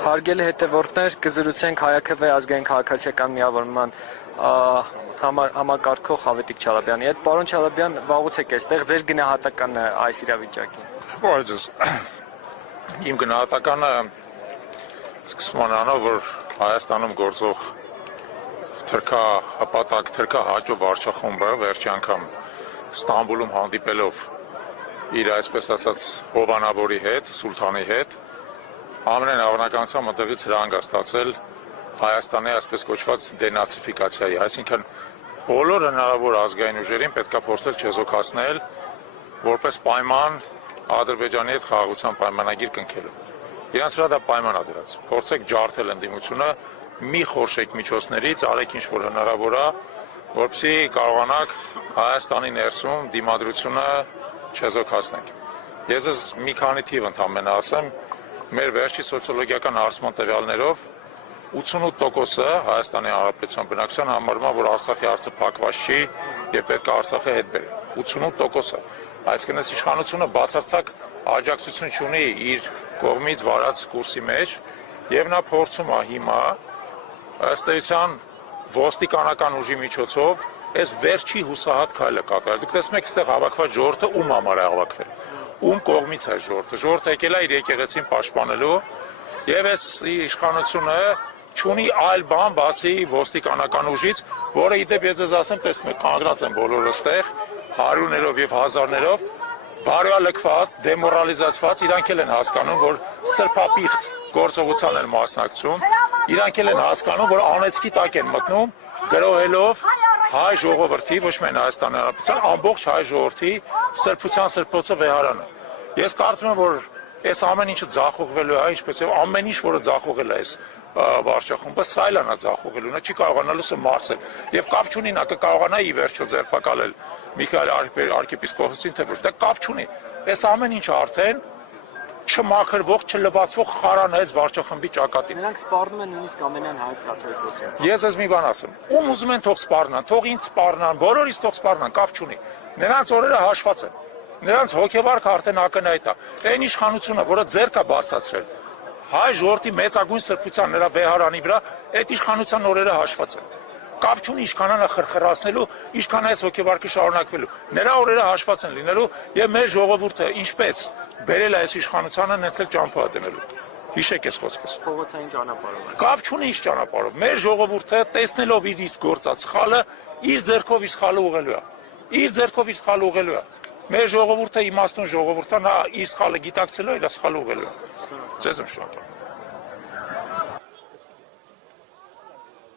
Հարգելի հետևորդներ, կզրուցենք ՀԱՅԱՔՎ ազգային քաղաքացիական միավորման համակարգող Ավետիք Չալաբյանի հետ։ Պարոն Չալաբյան, վաղուց եք այստեղ, ձեր գնահատականը այս իրավիճակին։ Բայց իմ գնահատականը սկսվում անով, որ Հայաստանում գործող թրքահաճո վարչախումբը վերջի անգամ Ստամբուլում հանդիպելով իր այսպես ասած հովանավորի հետ, Սուլթանի հետ, ամենայն հավանականությամբ մտեղից հրահանգ է ստացել Հայաստանի այսպես կոչված դենացիֆիկացիայի, այսինքն բոլոր հնարավոր ազգային ուժերին պետք է փորձել չեզոքացնել որպես պայման Ադրբեջանի հետ խաղաղության պայմանագիր կնքելու։ Իրանց վրա դա պայման է դրած։ Փորձեք ջարդել ընդդիմությունը, մի խորշեք միջոցներից, արեք ինչ որ հնարավոր է, որպեսզի կարողանաք Հայաստանի ներսում դիմադրությունը չեզոքացնենք։ Ես մի քանի թիվ ընդամենը ասեմ, մեր վերջի սոցիոլոգիական հարցման տվյալներով 88%-ը Հայաստանի Հանրապետության բնակչության համարում է, որ Արցախի հարցը փակված չի եւ պետք է Արցախը հետ բերել։ 88%-ը։ Այսինքն իշխանությունը բացարձակ աջակցություն չունի իր կողմից վարած կուրսի մեջ եւ նա փորձում է հիմա ըստ էության ոստիկանական ուժի միջոցով այս վերջի հուսահատ քայլը կատարել։ Դուք տեսնում եք, այստեղ հավաքված ժողովուրդը ում համար է հավաքվել։ Ում կողմից է ժողովուրդը։ Ժողովուրդը եկել է իր եկեղեցին պաշտպանելու եւ այս իշխանությունը չունի այլ բան բացի ոստիկանական ուժից, որը իդեպ ես ձեզ ասեմ, տեսնում եք, կանգնած են բոլորը այստեղ հարյուրներով եւ հազարներով բարոյալքված, դեմորալիզացված, իրանք էլ են հասկանում, որ սրբապիղծ գործողության են մասնակցում, իրանք էլ են հասկանում, որ անեծքի տակ են մտնում, գրոհելով հայ ժողովրդի, ոչ միայն Հայաստանի Հանրապետության, ամբողջ հայ ժողովրդի սրբության սրբոցը վեհարանը։ Ես կարծում եմ, որ այս ամեն ինչը ձախողվելու է, ինչպես եւ ամեն ինչ, որը ձախողել է այս վարչախումբը, սայլանա ձախողելու, նա չի կարողանալու սա մարսել։ Եվ կապ չունի, նա կկարողանա ի վերջո ձերբակալել Միքայել arczepiskopոսին, թե ոչ, դա կապ չունի։ Այս ամեն ինչը արդեն չմաքրվող, չլվացվող խարան է այս վարչախմբի ճակատին։ Նրանք սպառնում են նույնիսկ ամենայն հայոց կաթողիկոսին։ Ես ես մի բան ասեմ։ Ում ուզում են թող սպառնան, թող ինձ սպառնան, բոլորից թող սպառնան, կապ չունի։ Նրանց օրերը հաշված են։ Նրանց հոգեվարքը արդեն ակնհայտ է։ Այն իշխանությունը, որը ձեռք է բարձրացրել հայ ժողովրդի մեծագույն սրբության նրա վեհարանի վրա, այդ իշխանության օրերը հաշված են։ Կապ չունի իշխանանը խրխրացնելու, իշխանը այս հոգեվարքը շարունակվելու։ Նրա օրերը հաշված են լինելու եւ մեր ժողովուրդը ինչպես բերել է այս իշխանությանը, նենց էլ ճամփա դնելու։ Հիշեք այս խոսքս։ Փողոցային ճանապարհով։ Կապ չունի ինչ ճանապարհով։ Մեր ժողովուրդը տեսնելով իր իսկ գործած սխալը, իր ձեռքով իր սխալը ուղղելու է։ Իր ձեռքով իր սխալը ուղղելու է։ Մեր ժողովուրդը իմաստուն ժողովուրդ է, նա իր սխալը գիտակցելով իր սխալը ուղղելու է։ Ձեզ եմ շնորհակալ։